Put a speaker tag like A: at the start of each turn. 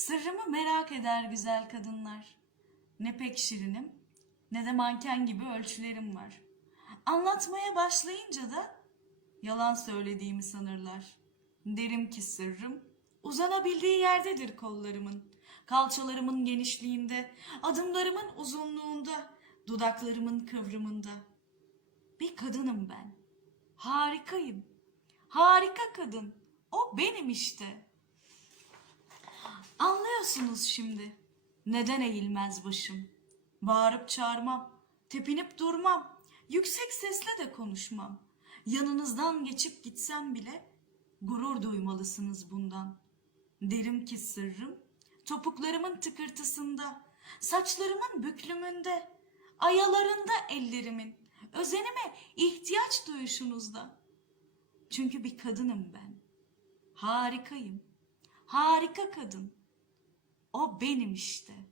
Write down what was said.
A: Sırrımı merak eder güzel kadınlar. Ne pek şirinim ne de manken gibi ölçülerim var. Anlatmaya başlayınca da yalan söylediğimi sanırlar. Derim ki sırrım uzanabildiği yerdedir kollarımın. Kalçalarımın genişliğinde, adımlarımın uzunluğunda, dudaklarımın kıvrımında. Bir kadınım ben. Harikayım. Harika kadın. O benim işte. Anlıyorsunuz şimdi. Neden eğilmez başım? Bağırıp çağırmam, tepinip durmam, yüksek sesle de konuşmam. Yanınızdan geçip gitsem bile gurur duymalısınız bundan. Derim ki sırrım topuklarımın tıkırtısında, saçlarımın büklümünde, ayalarında ellerimin, özenime ihtiyaç duyuşunuzda. Çünkü bir kadınım ben. Harikayım. Harika kadın. O benim işte.